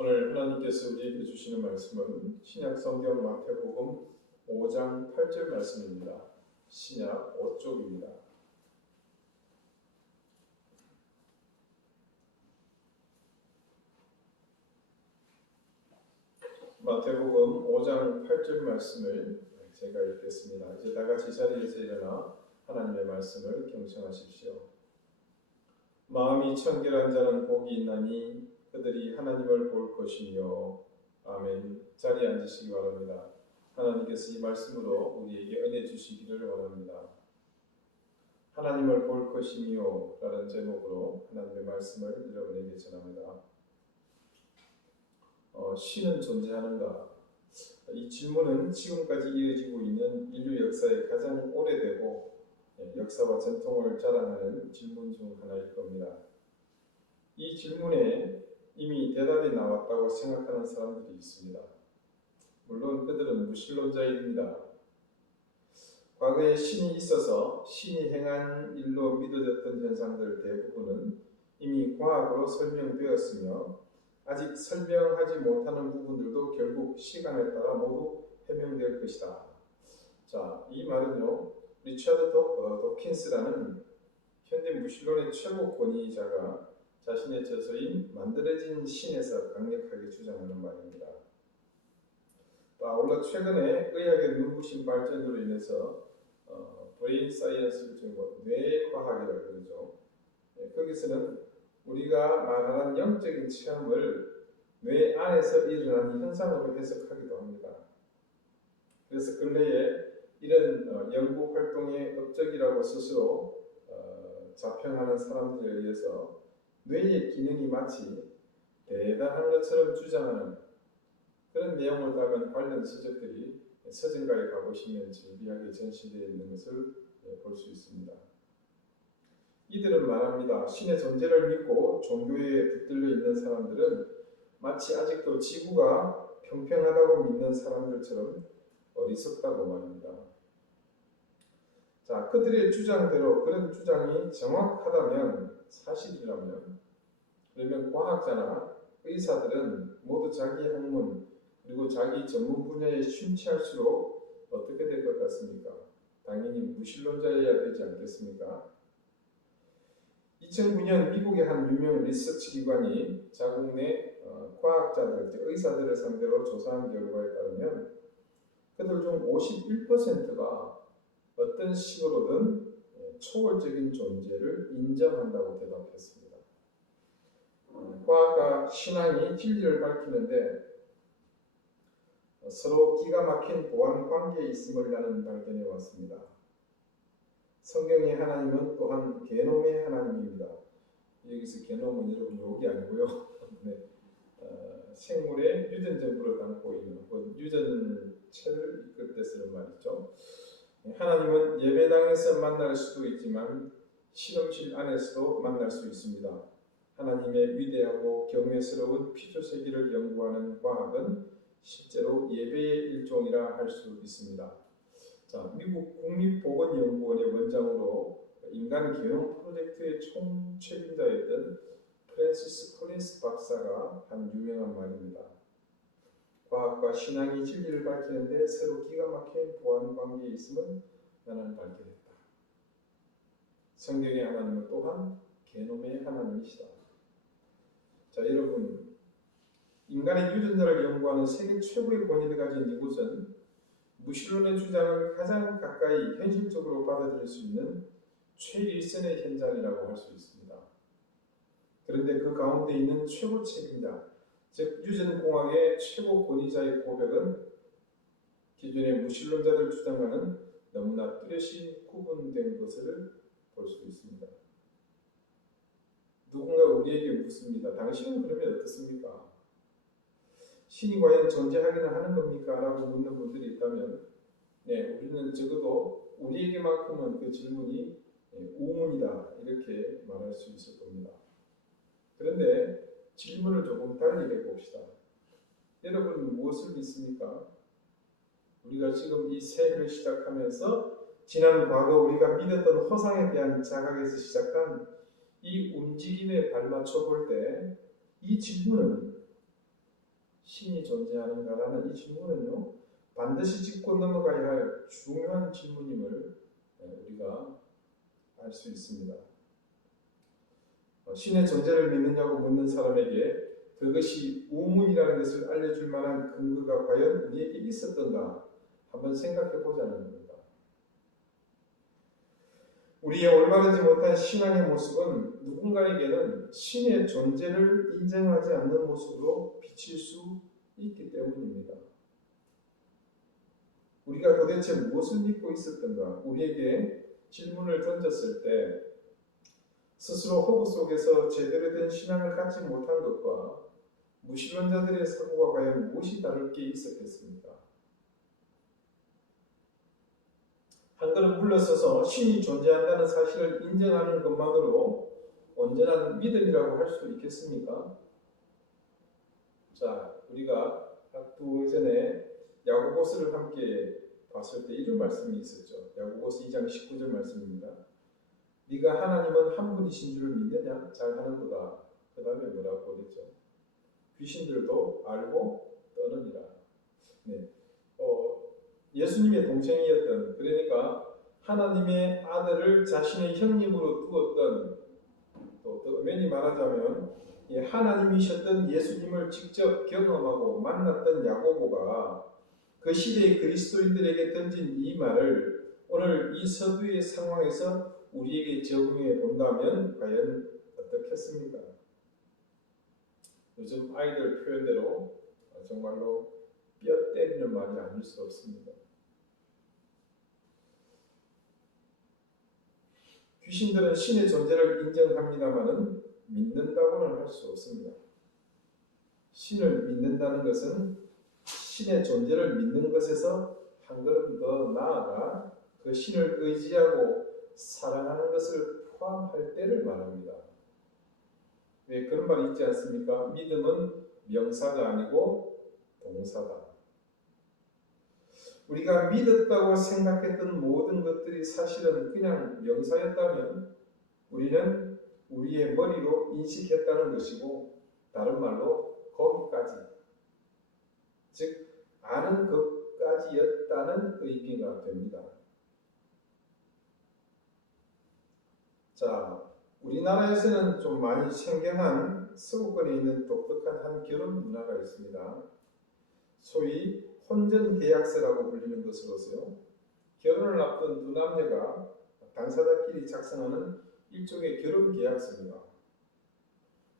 오늘 하나님께서 우리에게 주시는 말씀은 신약 성경 마태복음 5장 8절 말씀입니다. 신약 5쪽입니다. 마태복음 5장 8절 말씀을 제가 읽겠습니다. 이제 다 같이 자리에서 일어나 하나님의 말씀을 경청하십시오. 마음이 청결한 자는 복이 있나니 그들이 하나님을 볼 것이며. 아멘. 자리에 앉으시기 바랍니다. 하나님께서 이 말씀으로 우리에게 은혜 주시기를 원합니다. 하나님을 볼 것이며 라는 제목으로 하나님의 말씀을 여러분에게 전합니다. 신은 존재하는가? 이 질문은 지금까지 이어지고 있는 인류 역사의 가장 오래되고 역사와 전통을 자랑하는 질문 중 하나일 겁니다. 이 질문에 이미 대답이 나왔다고 생각하는 사람들이 있습니다. 물론 그들은 무신론자입니다. 과거에 신이 있어서 신이 행한 일로 믿어졌던 현상들 대부분은 이미 과학으로 설명되었으며 아직 설명하지 못하는 부분들도 결국 시간에 따라 모두 해명될 것이다. 자, 이 말은요, 리처드 도킨스라는 현대 무신론의 최고 권위자가 자신의 저서인 만들어진 신에서 강력하게 주장하는 말입니다. 아울러 최근에 의학의 눈부신 발전으로 인해서 브레인 사이언스를 뇌과학이라고 그러죠. 거기서는 우리가 말하는 영적인 체험을 뇌 안에서 일어나는 현상으로 해석하기도 합니다. 그래서 근래에 이런 연구 활동의 업적이라고 스스로 자평하는 사람들에 의해서 뇌의 기능이 마치 대단한 것처럼 주장하는 그런 내용을 담은 관련 서적들이 서점가에 가보시면 즐비하게 전시되어 있는 것을 볼 수 있습니다. 이들은 말합니다. 신의 존재를 믿고 종교에 붙들려 있는 사람들은 마치 아직도 지구가 평평하다고 믿는 사람들처럼 어리석다고 말합니다. 자, 그들의 주장대로 그런 주장이 정확하다면, 사실이라면, 그러면 과학자나 의사들은 모두 자기 학문 그리고 자기 전문 분야에 심취할수록 어떻게 될 것 같습니까? 당연히 무신론자여야 되지 않겠습니까? 2009년 미국의 한 유명 리서치 기관이 자국 내 과학자들, 의사들을 상대로 조사한 결과에 따르면 그들 중 51%가 어떤 식으로든 초월적인 존재를 인정한다고 대답했습니다. 과학과 신앙이 진리를 밝히는데 서로 기가 막힌 보완 관계에 있음을 나는 발견해 왔습니다. 성경의 하나님은 또한 게놈의 하나님입니다. 여기서 게놈은 여러분 욕이 아니고요. 네. 생물의 유전정보를 담고 있는 유전체를 이끌 때 쓰는 말이죠. 하나님은 예배당에서 만날 수도 있지만 실험실 안에서도 만날 수 있습니다. 하나님의 위대하고 경외스러운 피조세계를 연구하는 과학은 실제로 예배의 일종이라 할 수 있습니다. 자, 미국 국립보건연구원의 원장으로 인간 게놈 프로젝트의 총책임자였던 프랜시스 콜린스 박사가 한 유명한 말입니다. 과학과 신앙이 진리를 밝히는데 서로 기가 막힌 보완 관계에 있음을 나는 발견했다. 성경의 하나님은 또한 게놈의 하나님이시다. 자, 여러분, 인간의 유전자를 연구하는 세계 최고의 권위를 가진 이곳은 무신론의 주장을 가장 가까이 현실적으로 받아들일 수 있는 최일선의 현장이라고 할 수 있습니다. 그런데 그 가운데 있는 최고 책임자, 즉 유전공학의 최고 권위자의 고백은 기존의 무신론자들 주장과는 너무나 뚜렷이 구분된 것을 볼 수 있습니다. 누군가 우리에게 묻습니다. 당신은 그러면 어떻습니까? 신이 과연 존재하기는 하는 겁니까? 라고 묻는 분들이 있다면 우리는 적어도 우리에게만큼은 그 질문이 우문이다 이렇게 말할 수 있을 겁니다. 그런데 질문을 조금 달리 해봅시다. 여러분은 무엇을 믿습니까? 우리가 지금 이 새해를 시작하면서 지난 과거 우리가 믿었던 허상에 대한 자각에서 시작한 이 움직임에 발맞춰 볼 때 이 질문은 신이 존재하는가라는 이 질문은요, 반드시 짚고 넘어가야 할 중요한 질문임을 우리가 알 수 있습니다. 신의 존재를 믿느냐고 묻는 사람에게 그것이 우문이라는 것을 알려줄 만한 근거가 과연 우리에게 있었던가 한번 생각해 보자는 겁니다. 우리의 올바르지 못한 신앙의 모습은 누군가에게는 신의 존재를 인정하지 않는 모습으로 비칠 수 있기 때문입니다. 우리가 도대체 무엇을 믿고 있었던가 우리에게 질문을 던졌을 때 스스로 허구 속에서 제대로 된 신앙을 갖지 못한 것과 무신론자들의 사고가 과연 무엇이 다를 게 있었겠습니까? 한 걸음 물러서서 신이 존재한다는 사실을 인정하는 것만으로 온전한 믿음이라고 할 수 있겠습니까? 자, 우리가 두 전에 야고보서를 함께 봤을 때 이런 말씀이 있었죠. 야고보서 2장 19절 말씀입니다. 네가 하나님은 한 분이신 줄을 믿느냐? 잘하는도다. 그 다음에 뭐라고 그랬죠? 귀신들도 알고 떠느니라. 네. 예수님의 동생이었던, 그러니까 하나님의 아들을 자신의 형님으로 두었던, 또 엄연히 말하자면 하나님이셨던 예수님을 직접 경험하고 만났던 야고보가 그 시대의 그리스도인들에게 던진 이 말을 오늘 이 서두의 상황에서 우리에게 적용해 본다면 과연 어떻겠습니까? 요즘 아이들 표현대로 정말로 뼈 때리는 말이 아닐 수 없습니다. 귀신들은 신의 존재를 인정합니다마는 믿는다고는 할 수 없습니다. 신을 믿는다는 것은 신의 존재를 믿는 것에서 한 걸음 더 나아가 그 신을 의지하고 사랑하는 것을 포함할 때를 말합니다. 왜 그런 말이 있지 않습니까? 믿음은 명사가 아니고 동사다. 우리가 믿었다고 생각했던 모든 것들이 사실은 그냥 명사였다면 우리는 우리의 머리로 인식했다는 것이고, 다른 말로 거기까지, 즉 아는 것까지였다는 의미가 됩니다. 자, 우리나라에서는 좀 많이 생경한 서구권에 있는 독특한 한 결혼 문화가 있습니다. 소위 혼전계약서라고 불리는 것으로서요, 결혼을 앞둔 두 남녀가 당사자끼리 작성하는 일종의 결혼계약서입니다.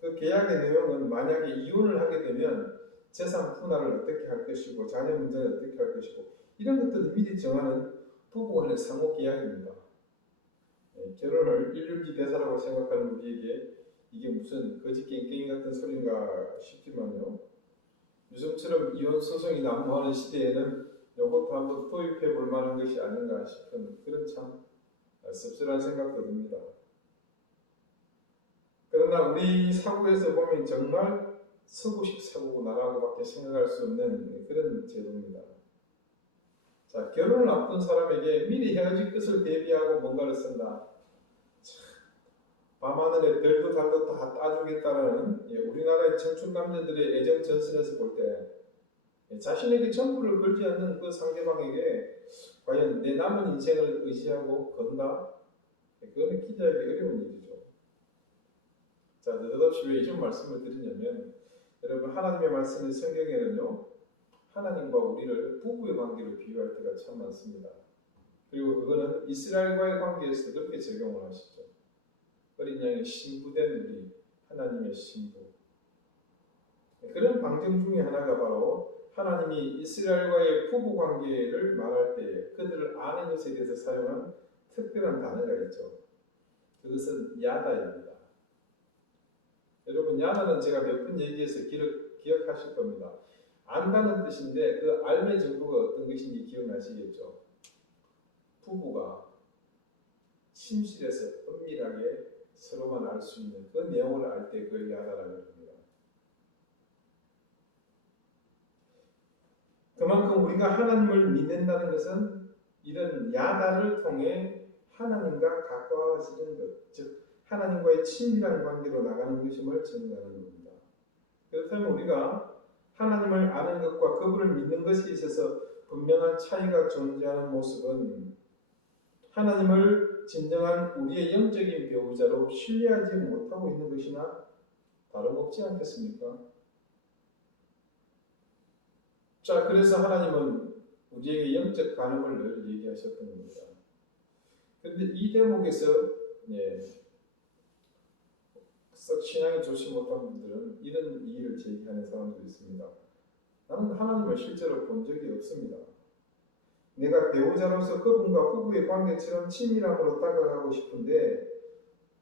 그 계약의 내용은 만약에 이혼을 하게 되면 재산 분할을 어떻게 할 것이고 자녀 문제는 어떻게 할 것이고 이런 것들을 미리 정하는 부부 간의 상호계약입니다. 결혼을 일륜지 대사라고 생각하는 우리에게 이게 무슨 거짓 깽깽이 같은 소린가 싶지만요, 요즘처럼 이혼 소송이 난무하는 시대에는 이것도 한번 도입해 볼 만한 것이 아닌가 싶은 그런 참 씁쓸한 생각도 듭니다. 그러나 우리 사고에서 보면 정말 서구식 사고고 나라고밖에 생각할 수 없는 그런 제도입니다. 자, 결혼을 앞둔 사람에게 미리 헤어질 것을 대비하고 뭔가를 쓴다. 밤하늘에 별도 달도 다 따주겠다라는 우리나라의 청춘 남녀들의 애정 전선에서 볼 때 자신에게 전부를 걸지 않는 그 상대방에게 과연 내 남은 인생을 의지하고 건다? 그거는 기대하기 어려운 일이죠. 자, 느닷없이 왜 이런 말씀을 드리냐면, 여러분 하나님의 말씀의 성경에는요, 하나님과 우리를 부부의 관계로 비유할 때가 참 많습니다. 그리고 그거는 이스라엘과의 관계에서 그렇게 적용을 하시죠. 어린 양의 신부된 우리, 하나님의 신부. 그런 방정 중에 하나가 바로 하나님이 이스라엘과의 부부 관계를 말할 때 그들을 아는 것에 대해서 사용한 특별한 단어가 있죠. 그것은 야다입니다. 여러분, 야다는 제가 몇 번 얘기해서 기억하실 겁니다. 안다는 뜻인데 그 알의 정도가 어떤 것인지 기억나시겠죠? 부부가 침실에서 은밀하게 서로만 알 수 있는 그 내용을 알 때 그걸 야다라고 합니다. 그만큼 우리가 하나님을 믿는다는 것은 이런 야다를 통해 하나님과 가까워지는 것, 즉 하나님과의 친밀한 관계로 나가는 것임을 증거하는 겁니다. 그렇다면 우리가 하나님을 아는 것과 그분을 믿는 것에 있어서 분명한 차이가 존재하는 모습은 하나님을 진정한 우리의 영적인 배우자로 신뢰하지 못하고 있는 것이나 다름없지 않겠습니까? 자, 그래서 하나님은 우리에게 영적 간음을 늘 얘기하셨던 겁니다. 그런데 이 대목에서 썩 신앙이 좋지 못한 분들은 이런 이의를 제기하는 사람들이 있습니다. 나는 하나님을 실제로 본 적이 없습니다. 내가 배우자로서 그분과 부부의 관계처럼 친밀함으로 다가가고 싶은데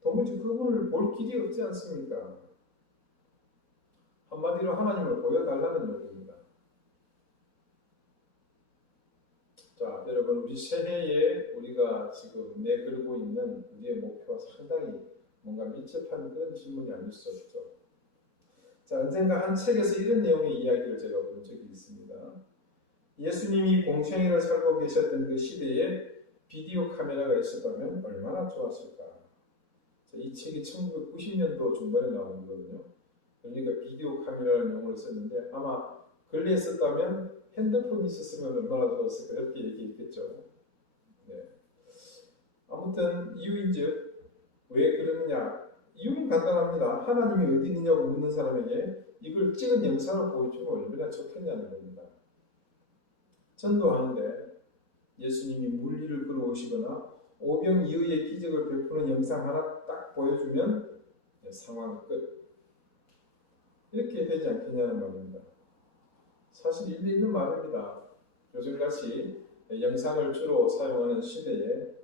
도무지 그분을 볼 길이 없지 않습니까? 한마디로 하나님을 보여달라는 요구입니다. 자, 여러분, 우리 새해에 우리가 지금 내걸고 있는 우리의 목표와 상당히 뭔가 밀접한 그런 질문이 아닐 수 없죠. 자, 언젠가 한 책에서 이런 내용의 이야기를 제가 본 적이 있습니다. 예수님이 공생애를 살고 계셨던 그 시대에 비디오 카메라가 있었다면 얼마나 좋았을까. 자, 이 책이 1990년도 중반에 나온 거거든요. 그러니까 비디오 카메라라는 용어를 썼는데 아마 근래에 썼다면 핸드폰이 있었으면 얼마나 좋았을까 그렇게 얘기했겠죠. 네. 아무튼 이유인즉 왜 그러느냐. 이유는 간단합니다. 하나님이 어디 있느냐고 묻는 사람에게 이걸 찍은 영상을 보여주면 얼마나 좋겠냐는 겁니다. 전도하는데 예수님이 물리를 걸어오시거나 오병이어의 기적을 베푸는 영상 하나 딱 보여주면 상황 끝. 이렇게 되지 않겠냐는 말입니다. 사실 일리 있는 말입니다. 요즘같이 영상을 주로 사용하는 시대에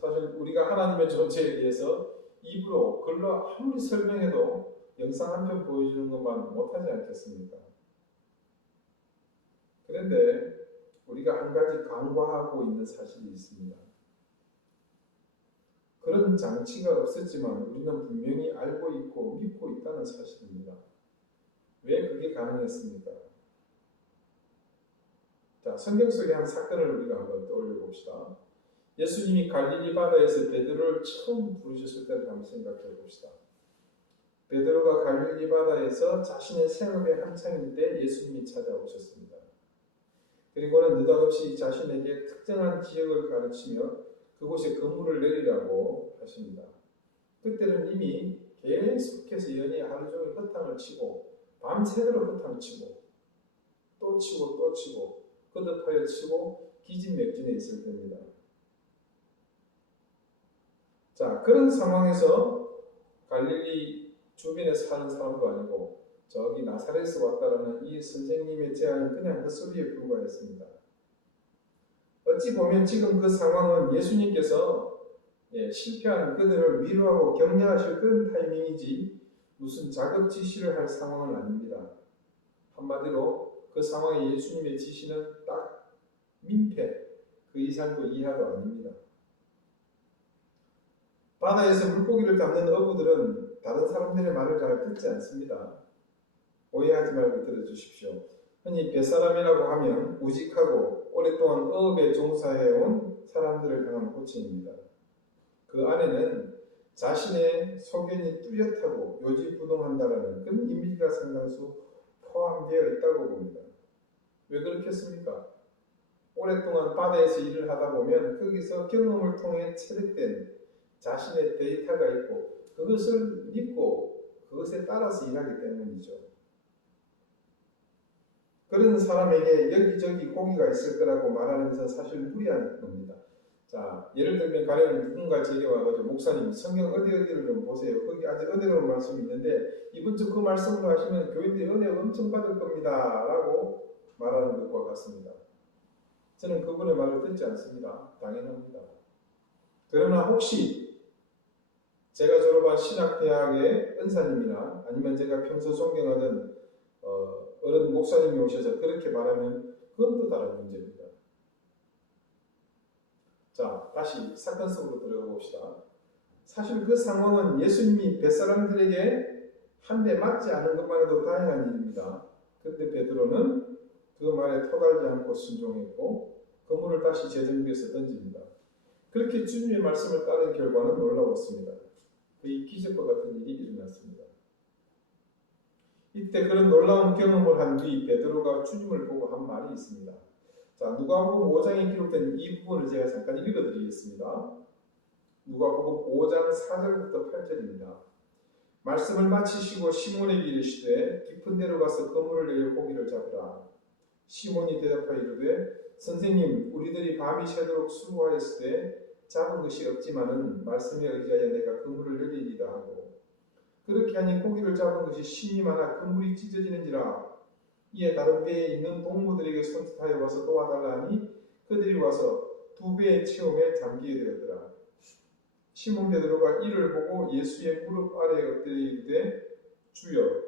사실 우리가 하나님의 존재에 대해서 입으로 글로 아무리 설명해도 영상 한 편 보여주는 것만 못하지 않겠습니까? 그런데 우리가 한 가지 간과하고 있는 사실이 있습니다. 그런 장치가 없었지만 우리는 분명히 알고 있고 믿고 있다는 사실입니다. 왜 그게 가능했습니까? 자, 성경 속의 한 사건을 우리가 한번 떠올려 봅시다. 예수님이 갈릴리 바다에서 베드로를 처음 부르셨을 때를 한번 생각해 봅시다. 베드로가 갈릴리 바다에서 자신의 생업의 한창일 때 예수님이 찾아오셨습니다. 그리고는 느닷없이 자신에게 특정한 지역을 가르치며 그곳에 건물을 내리라고 하십니다. 그때는 이미 계속해서 연이어 하루 종일 허탕을 치고 밤새도록 허탕을 치고 또 치고 또 치고 거듭하여 치고 기진맥진해 있을 때입니다. 자, 그런 상황에서 갈릴리 주변에 사는 사람도 아니고 저기 나사렛에서 왔다라는 이 선생님의 제안은 그냥 헛소리에 불과했습니다. 어찌 보면 지금 그 상황은 예수님께서 실패한 그들을 위로하고 격려하실 그런 타이밍이지 무슨 작업 지시를 할 상황은 아닙니다. 한마디로 그 상황에 예수님의 지시는 딱 민폐, 그 이상도 이하도 아닙니다. 바다에서 물고기를 잡는 어부들은 다른 사람들의 말을 잘 듣지 않습니다. 오해하지 말고 들어주십시오. 흔히 뱃사람이라고 하면 우직하고 오랫동안 어업에 종사해온 사람들을 향한 호칭입니다. 그 안에는 자신의 소견이 뚜렷하고 요지부동한다라는 그런 이미지가 상당수 포함되어 있다고 봅니다. 왜 그렇겠습니까? 오랫동안 바다에서 일을 하다 보면 거기서 경험을 통해 체득된 자신의 데이터가 있고 그것을 믿고 그것에 따라서 일하기 때문이죠. 그런 사람에게 여기저기 고기가 있을 거라고 말하는 것은 사실 무리한 겁니다. 자, 예를 들면 가령 누군가 제게 와가지고 목사님 성경 어디를 좀 보세요. 거기 아주 은혜로운 말씀이 있는데 이번 주 그 말씀으로 하시면 교인들이 은혜 엄청 받을 겁니다 라고 말하는 것과 같습니다. 저는 그분의 말을 듣지 않습니다. 당연합니다. 그러나 혹시 제가 졸업한 신학대학의 은사님이나 아니면 제가 평소 존경하는 어른 목사님이 오셔서 그렇게 말하면 그건 또 다른 문제입니다. 자, 다시 사건 속으로 들어가 봅시다. 사실 그 상황은 예수님이 뱃사람들에게 한 대 맞지 않은 것만 해도 다행한 일입니다. 그런데 베드로는 그 말에 토달지 않고 순종했고 그물을 다시 재정비해서 던집니다. 그렇게 주님의 말씀을 따른 결과는 놀라웠습니다. 거의 기적과 같은 일이 일어났습니다. 이때 그런 놀라운 경험을 한 뒤 베드로가 주님을 보고 한 말이 있습니다. 자, 누가복음 5장에 기록된 이 부분을 제가 잠깐 읽어드리겠습니다. 누가복음 5장 4절부터 8절입니다. 말씀을 마치시고 시몬에게 이르시되 깊은 데로 가서 그물을 내려 고기를 잡으라. 시몬이 대답하여 이르되 선생님, 우리들이 밤이 새도록 수고하였을 때 잡은 것이 없지만은 말씀에 의지하여 내가 그물을 내리리다 하고, 그렇게 하니 고기를 잡은 것이 심이 많아 그물이 찢어지는지라. 이에 다른 배에 있는 동무들에게 손짓하여 와서 도와달라 하니 그들이 와서 두 배의 체험에 잠기게 되었더라. 시몬 베드로가 이를 보고 예수의 무릎 아래에 엎드려 이르되 주여,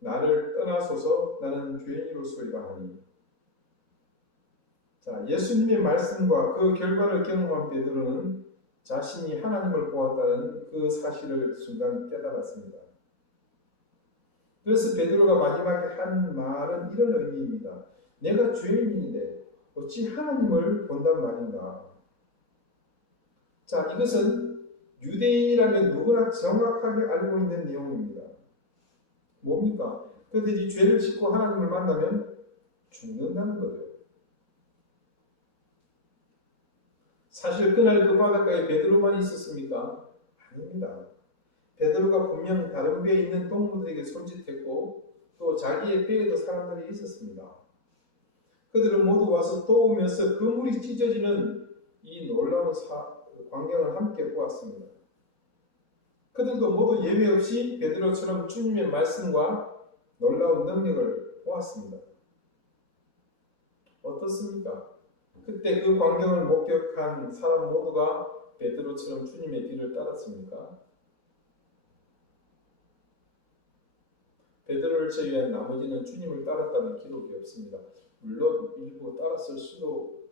나를 떠나소서, 나는 죄인이로소이다 하니. 자, 예수님의 말씀과 그 결과를 경험한 베드로는 자신이 하나님을 보았다는 그 사실을 순간 깨달았습니다. 그래서 베드로가 마지막에 한 말은 이런 의미입니다. 내가 죄인인데 어찌 하나님을 본단 말인가. 자, 이것은 유대인이라면 누구나 정확하게 알고 있는 내용입니다. 뭡니까? 그들이 죄를 짓고 하나님을 만나면 죽는다는 거죠. 사실 그날 그 바닷가에 베드로만 있었습니까? 아닙니다. 베드로가 분명 다른 배에 있는 동무들에게 손짓했고 또 자기의 배에도 사람들이 있었습니다. 그들은 모두 와서 도우면서 그물이 찢어지는 이 놀라운 광경을 함께 보았습니다. 그들도 모두 예외 없이 베드로처럼 주님의 말씀과 놀라운 능력을 보았습니다. 어떻습니까? 그때 그 광경을 목격한 사람 모두가 베드로처럼 주님의 뒤를 따랐습니까? 베드로를 제외한 나머지는 주님을 따랐다는 기록이 없습니다. 물론 일부 따랐을 수도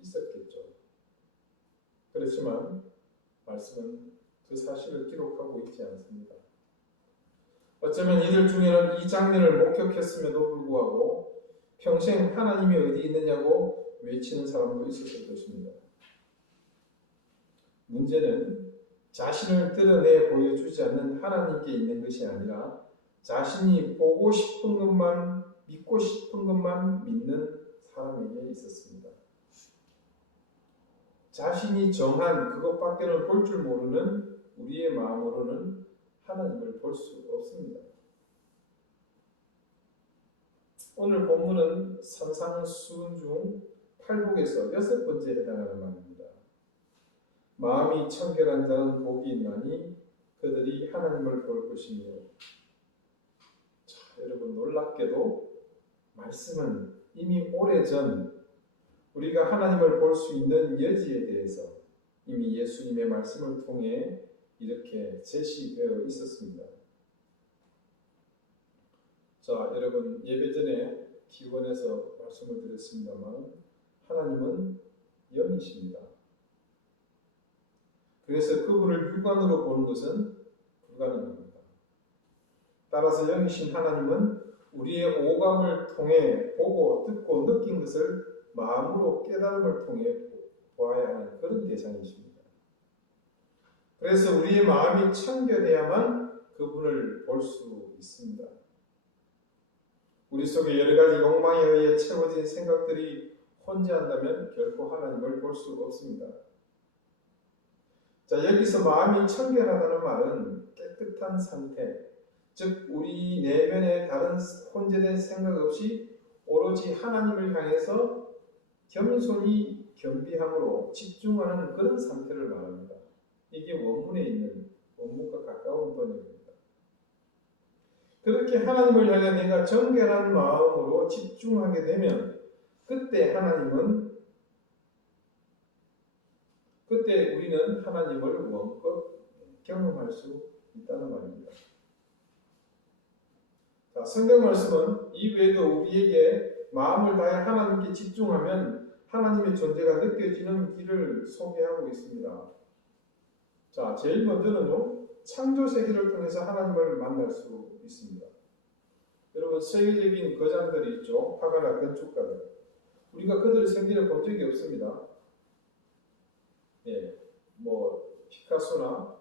있었겠죠. 그렇지만 말씀은 그 사실을 기록하고 있지 않습니다. 어쩌면 이들 중에는 이 장면을 목격했음에도 불구하고 평생 하나님이 어디 있느냐고 외치는 사람도 있었을 것입니다. 문제는 자신을 드러내 보여주지 않는 하나님께 있는 것이 아니라 자신이 보고 싶은 것만, 믿고 싶은 것만 믿는 사람에게 있었습니다. 자신이 정한 그것밖에는 볼 줄 모르는 우리의 마음으로는 하나님을 볼 수 없습니다. 오늘 본문은 산상수훈 중 팔복에서 6번째 해당하는 말입니다. 마음이 청결한 자는 복이 있나니 그들이 하나님을 볼 것이며. 자, 여러분, 놀랍게도 말씀은 이미 오래전 우리가 하나님을 볼 수 있는 여지에 대해서 이미 예수님의 말씀을 통해 이렇게 제시되어 있었습니다. 자, 여러분, 예배 전에 기원에서 말씀을 드렸습니다만 하나님은 영이십니다. 그래서 그분을 육안으로 보는 것은 불가능합니다. 따라서 영이신 하나님은 우리의 오감을 통해 보고 듣고 느낀 것을 마음으로 깨달음을 통해 보아야 하는 그런 대상이십니다. 그래서 우리의 마음이 청결해야만 그분을 볼 수 있습니다. 우리 속에 여러 가지 욕망에 의해 채워진 생각들이 혼재한다면 결코 하나님을 볼 수 없습니다. 자, 여기서 마음이 청결하다는 말은 깨끗한 상태, 즉 우리 내면에 다른 혼재된 생각 없이 오로지 하나님을 향해서 겸손히 겸비함으로 집중하는 그런 상태를 말합니다. 이게 원문에 있는 원문과 가까운 번역입니다. 그렇게 하나님을 향해 내가 정결한 마음으로 집중하게 되면 그때 우리는 하나님을 원껏 경험할 수 있다는 말입니다. 자, 성경 말씀은 이외에도 우리에게 마음을 다해 하나님께 집중하면 하나님의 존재가 느껴지는 길을 소개하고 있습니다. 자, 제일 먼저는요, 창조 세계를 통해서 하나님을 만날 수 있습니다. 여러분, 세계적인 거장들이 있죠. 화가나 건축가들. 우리가 그들의 생전에 본 적이 없습니다. 예, 피카소나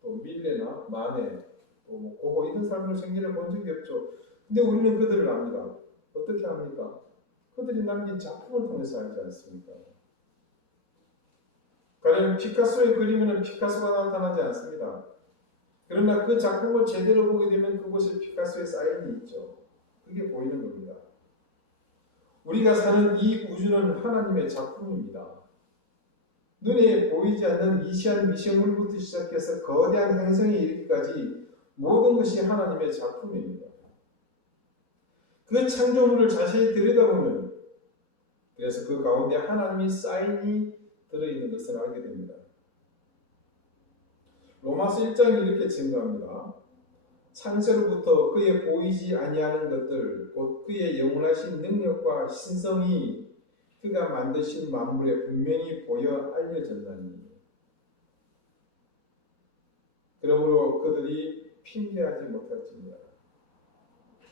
또 밀레나 마네, 또 뭐 고고 이런 사람들 생전에 본 적이 없죠. 근데 우리는 그들을 압니다. 어떻게 합니까? 그들이 남긴 작품을 통해서 알지 않습니까? 가령 피카소의 그림에는 피카소가 나타나지 않습니다. 그러나 그 작품을 제대로 보게 되면 그곳에 피카소의 사인이 있죠. 그게 보이는 겁니다. 우리가 사는 이 우주는 하나님의 작품입니다. 눈에 보이지 않는 미시한 미생물부터 시작해서 거대한 행성에 이르기까지 모든 것이 하나님의 작품입니다. 그 창조물을 자세히 들여다보면 그래서 그 가운데 하나님의 사인이 들어있는 것을 알게 됩니다. 로마서 1장이 이렇게 증거합니다. 창세로부터 그의 보이지 아니하는 것들 곧 그의 영원하신 능력과 신성이 그가 만드신 만물에 분명히 보여 알려졌나니 그러므로 그들이 핑계하지 못할지니라.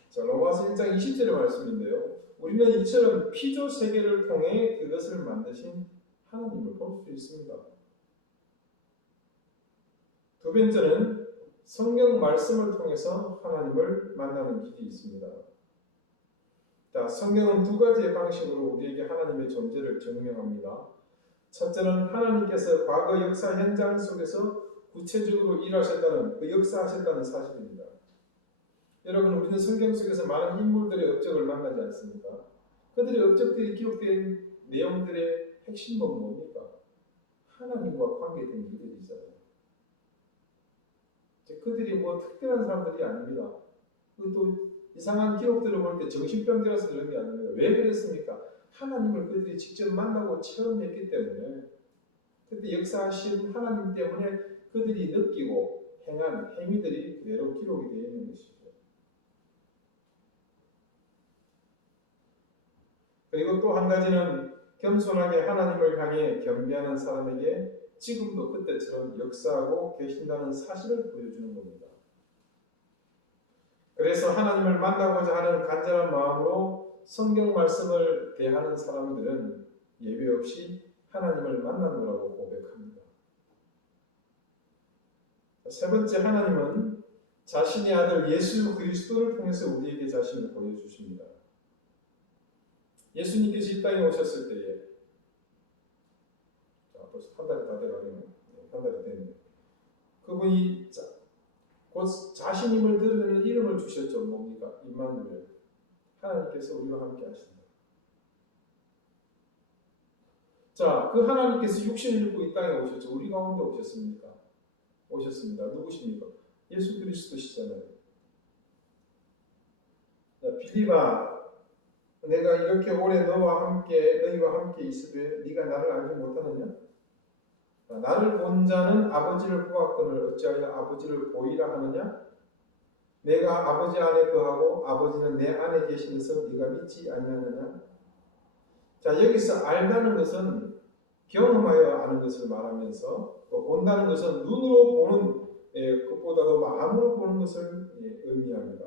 자, 로마서 1장 20절의 말씀인데요. 우리는 이처럼 피조 세계를 통해 그것을 만드신 하나님을 볼 수 있습니다. 두 번째는 성경 말씀을 통해서 하나님을 만나는 길이 있습니다. 자, 성경은 두 가지의 방식으로 우리에게 하나님의 존재를 증명합니다. 첫째는 하나님께서 과거 역사 현장 속에서 구체적으로 일하셨다는 그 역사하셨다는 사실입니다. 여러분, 우리는 성경 속에서 많은 인물들의 업적을 만나지 않습니까? 그들의 업적들이 기록된 내용들의 핵심은 뭡니까? 하나님과 관계된 일들이잖아요. 그들이 뭐 특별한 사람들이 아닙니다. 또 이상한 기록들을 볼 때 정신병자라서 그런 게 아닙니다. 왜 그랬습니까? 하나님을 그들이 직접 만나고 체험했기 때문에 그때 역사하신 하나님 때문에 그들이 느끼고 행한 행위들이 그대로 기록이 되어 있는 것이죠. 그리고 또 한 가지는 겸손하게 하나님을 향해 겸비하는 사람에게 지금도 그때처럼 역사하고 계신다는 사실을 보여주는 겁니다. 그래서 하나님을 만나고자 하는 간절한 마음으로 성경 말씀을 대하는 사람들은 예외 없이 하나님을 만난 거라고 고백합니다. 세 번째, 하나님은 자신의 아들 예수 그리스도를 통해서 우리에게 자신을 보여주십니다. 예수님께서 이 땅에 오셨을 때에 벌써 한 달이 다 돼가네요. 한 달이 됐네요. 그분이 곧 자신임을 드러내는 이름을 주셨죠. 뭡니까? 임마누엘. 하나님께서 우리와 함께 하신다. 자, 그 하나님께서 육신을 입고 이 땅에 오셨죠. 우리 가운데 오셨습니까? 오셨습니다. 누구십니까? 예수 그리스도시잖아요. 자, 빌립아, 내가 이렇게 오래 너희와 함께 있으되 네가 나를 알지 못하느냐? 나를 본 자는 아버지를 보았거늘 어찌하여 아버지를 보이라 하느냐? 내가 아버지 안에 거하고 아버지는 내 안에 계시면서 네가 믿지 아니하느냐? 자, 여기서 알다는 것은 경험하여 아는 것을 말하면서 또 본다는 것은 눈으로 보는 것보다도 마음으로 보는 것을 의미합니다.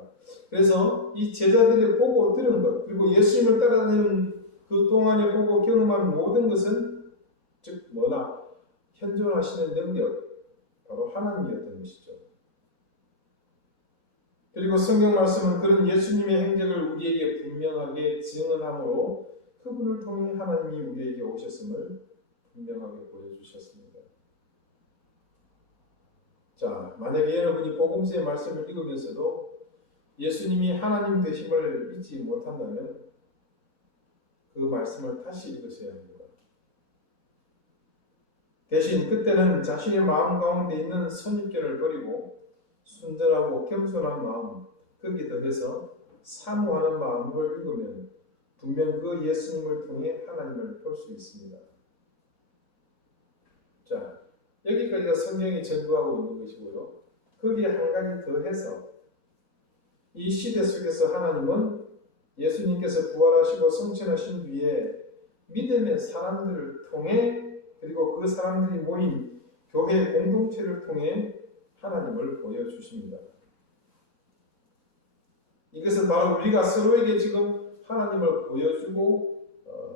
그래서 이 제자들이 보고 들은 것 그리고 예수님을 따라다니는 그 동안에 보고 경험한 모든 것은 즉 뭐다? 현존하시는 능력 바로 하나님이었던 것이죠. 그리고 성경 말씀은 그런 예수님의 행적을 우리에게 분명하게 증언하므로 그분을 통해 하나님이 우리에게 오셨음을 분명하게 보여주셨습니다. 자, 만약에 여러분이 복음서의 말씀을 읽으면서도 예수님이 하나님 되심을 믿지 못한다면 그 말씀을 다시 읽으셔야 합니다. 대신 그때는 자신의 마음 가운데 있는 선입견을 버리고 순전하고 겸손한 마음, 거기에 더해서 사모하는 마음을 읽으면 분명 그 예수님을 통해 하나님을 볼 수 있습니다. 자, 여기까지가 성경이 전도하고 있는 것이고요. 거기에 한 가지 더해서 이 시대 속에서 하나님은 예수님께서 부활하시고 성천하신 뒤에 믿음의 사람들을 통해 그리고 그 사람들이 모인 교회 공동체를 통해 하나님을 보여주십니다. 이것은 바로 우리가 서로에게 지금 하나님을 보여주고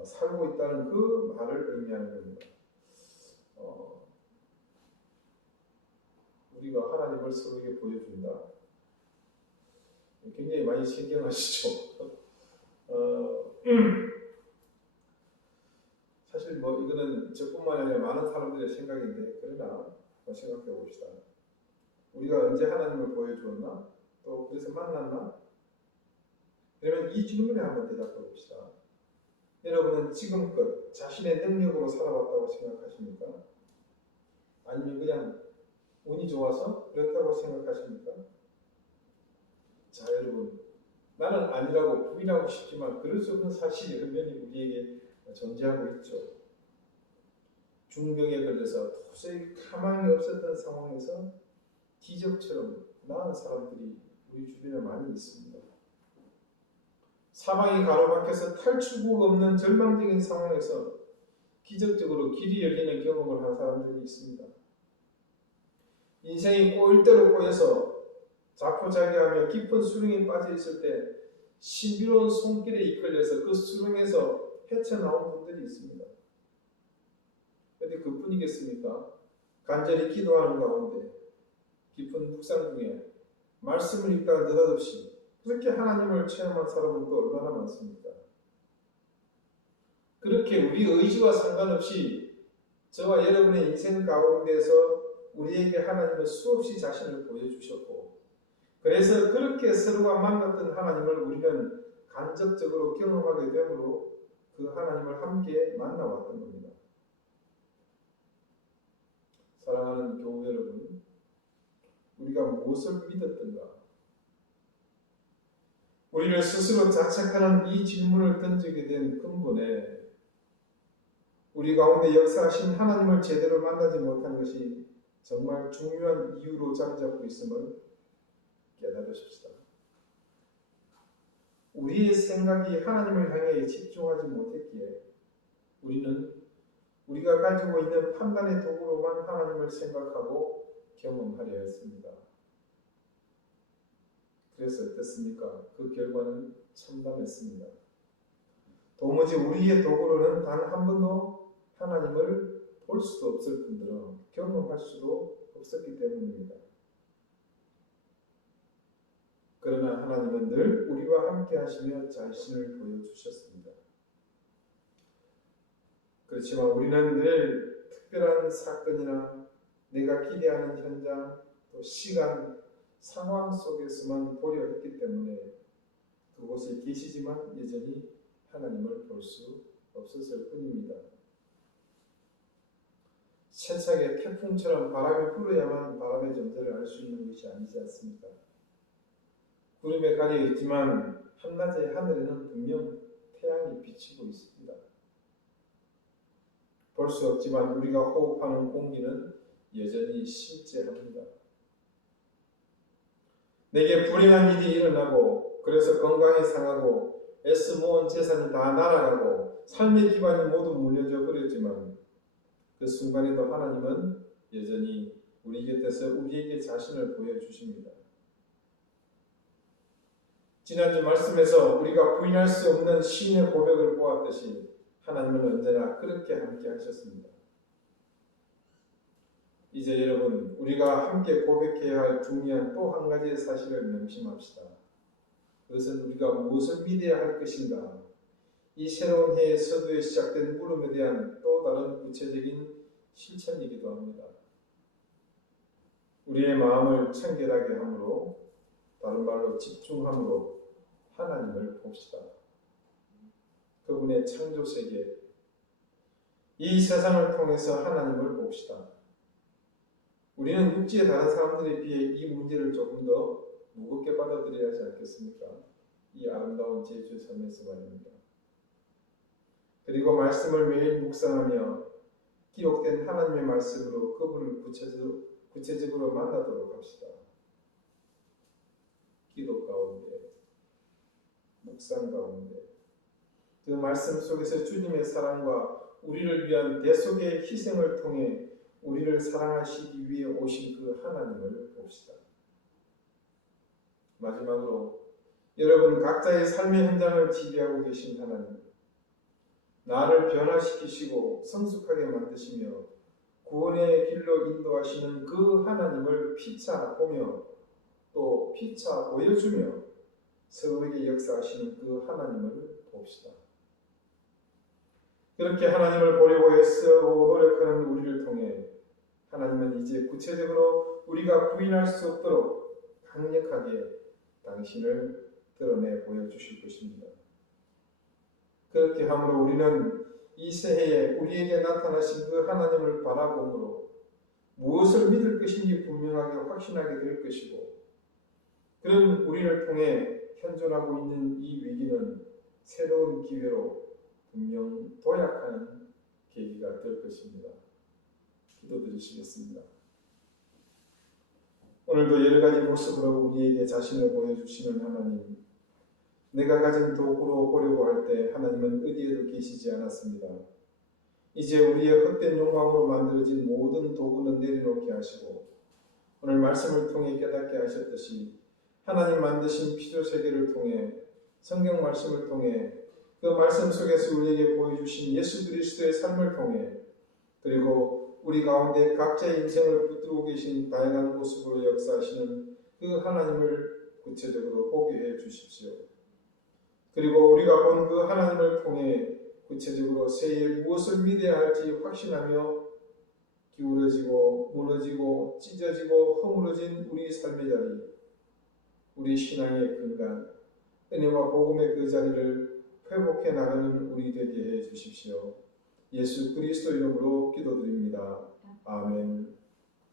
살고 있다는 그 말을 의미하는 겁니다. 우리가 하나님을 서로에게 보여준다. 굉장히 많이 신경하시죠. 사실 뭐 이거는 저뿐만 아니라 많은 사람들의 생각인데, 그러나 생각해 봅시다. 우리가 언제 하나님을 보여주었나? 또 그래서 만났나? 그러면 이 질문에 한번 대답해 봅시다. 여러분은 지금껏 자신의 능력으로 살아왔다고 생각하십니까? 아니면 그냥 운이 좋아서 그렇다고 생각하십니까? 자, 여러분, 나는 아니라고 부인하고 싶지만 그럴 수 없는 사실이 분명히 우리에게 존재하고 있죠. 중병에 걸려서 도저히 가망이 없었던 상황에서 기적처럼 나은 사람들이 우리 주변에 많이 있습니다. 사망이 가로막혀서 탈출구가 없는 절망적인 상황에서 기적적으로 길이 열리는 경험을 한 사람들이 있습니다. 인생이 꼬일대로 꼬여서 자포자기하며 깊은 수렁에 빠져 있을 때 신비로운 손길에 이끌려서 그 수렁에서 헤쳐나온 분들이 있습니다. 그런데 그뿐이겠습니까? 간절히 기도하는 가운데 깊은 묵상 중에 말씀을 읽다가 느닷없이 그렇게 하나님을 체험한 사람은 또 얼마나 많습니까? 그렇게 우리 의지와 상관없이 저와 여러분의 인생 가운데서 우리에게 하나님은 수없이 자신을 보여주셨고, 그래서 그렇게 서로가 만났던 하나님을 우리는 간접적으로 경험하게 되므로 그 하나님을 함께 만나왔던 겁니다. 사랑하는 교우 여러분, 우리가 무엇을 믿었던가? 우리를 스스로 자책하는 이 질문을 던지게 된 근본에 우리 가운데 역사하신 하나님을 제대로 만나지 못한 것이 정말 중요한 이유로 자리 잡고 있음을 깨달으십시다. 우리의 생각이 하나님을 향해 집중하지 못했기에 우리는 우리가 가지고 있는 판단의 도구로만 하나님을 생각하고 경험하려 했습니다. 그래서 어땠습니까? 그 결과는 참담했습니다. 도무지 우리의 도구로는 단 한 번도 하나님을 볼 수도 없을 뿐더러 경험할 수도 없었기 때문입니다. 그러나 하나님은 늘 우리와 함께 하시며 자신을 보여주셨습니다. 그렇지만 우리는 늘 특별한 사건이나 내가 기대하는 현장, 또 시간, 상황 속에서만 보려 했기 때문에 그곳에 계시지만 여전히 하나님을 볼 수 없었을 뿐입니다. 세상에 태풍처럼 바람이 불어야만 바람의 존재를 알 수 있는 것이 아니지 않습니까? 구름에 가려 있지만 한낮의 하늘에는 분명 태양이 비치고 있습니다. 볼 수 없지만 우리가 호흡하는 공기는 여전히 실제합니다. 내게 불행한 일이 일어나고 그래서 건강이 상하고 애써 모은 재산이 다 날아가고 삶의 기반이 모두 물려져 버렸지만 그 순간에도 하나님은 여전히 우리 곁에서 우리에게 자신을 보여주십니다. 지난주 말씀에서 우리가 부인할 수 없는 시인의 고백을 보았듯이 하나님은 언제나 그렇게 함께 하셨습니다. 이제 여러분, 우리가 함께 고백해야 할 중요한 또 한 가지의 사실을 명심합시다. 그것은 우리가 무엇을 믿어야 할 것인가? 이 새로운 해의 서두에 시작된 물음에 대한 또 다른 구체적인 실천이기도 합니다. 우리의 마음을 청결하게 함으로, 다른 말로 집중함으로 하나님을 봅시다. 그분의 창조 세계, 이 세상을 통해서 하나님을 봅시다. 우리는 육지의 다른 사람들에 비해 이 문제를 조금 더 무겁게 받아들여야 하지 않겠습니까? 이 아름다운 제주의 삶에서 말입니다. 그리고 말씀을 매일 묵상하며 기록된 하나님의 말씀으로 그분을 구체적으로 만나도록 합시다. 기도 가운데, 묵상 가운데, 그 말씀 속에서 주님의 사랑과 우리를 위한 대속의 희생을 통해 우리를 사랑하시기 위해 오신 그 하나님을 봅시다. 마지막으로 여러분 각자의 삶의 현장을 지배하고 계신 하나님, 나를 변화시키시고 성숙하게 만드시며 구원의 길로 인도하시는 그 하나님을 피차 보며 또 피차 보여주며 서로에게 역사하시는 그 하나님을 봅시다. 그렇게 하나님을 보려고 애쓰고 노력하는 우리를 통해 하나님은 이제 구체적으로 우리가 부인할 수 없도록 강력하게 당신을 드러내 보여주실 것입니다. 그렇게 함으로 우리는 이 새해에 우리에게 나타나신 그 하나님을 바라봄으로 무엇을 믿을 것인지 분명하게 확신하게 될 것이고, 그런 우리를 통해 현존하고 있는 이 위기는 새로운 기회로 분명 도약하는 계기가 될 것입니다. 기도드리시겠습니다. 오늘도 여러 가지 모습으로 우리에게 자신을 보여주시는 하나님, 내가 가진 도구로 보려고 할 때 하나님은 어디에도 계시지 않았습니다. 이제 우리의 헛된 욕망으로 만들어진 모든 도구는 내려놓게 하시고 오늘 말씀을 통해 깨닫게 하셨듯이 하나님 만드신 피조세계를 통해 성경 말씀을 통해 그 말씀 속에서 우리에게 보여주신 예수 그리스도의 삶을 통해 그리고 우리 가운데 각자의 인생을 붙들고 계신 다양한 모습으로 역사하시는 그 하나님을 구체적으로 보게 해 주십시오. 그리고 우리가 본 그 하나님을 통해 구체적으로 새해에 무엇을 믿어야 할지 확신하며 기울어지고 무너지고 찢어지고 허물어진 우리 삶의 자리, 우리 신앙의 근간, 은혜와 복음의 그 자리를 회복해 나가는 우리 되게 해 주십시오. 예수 그리스도 이름으로 기도드립니다. 아멘.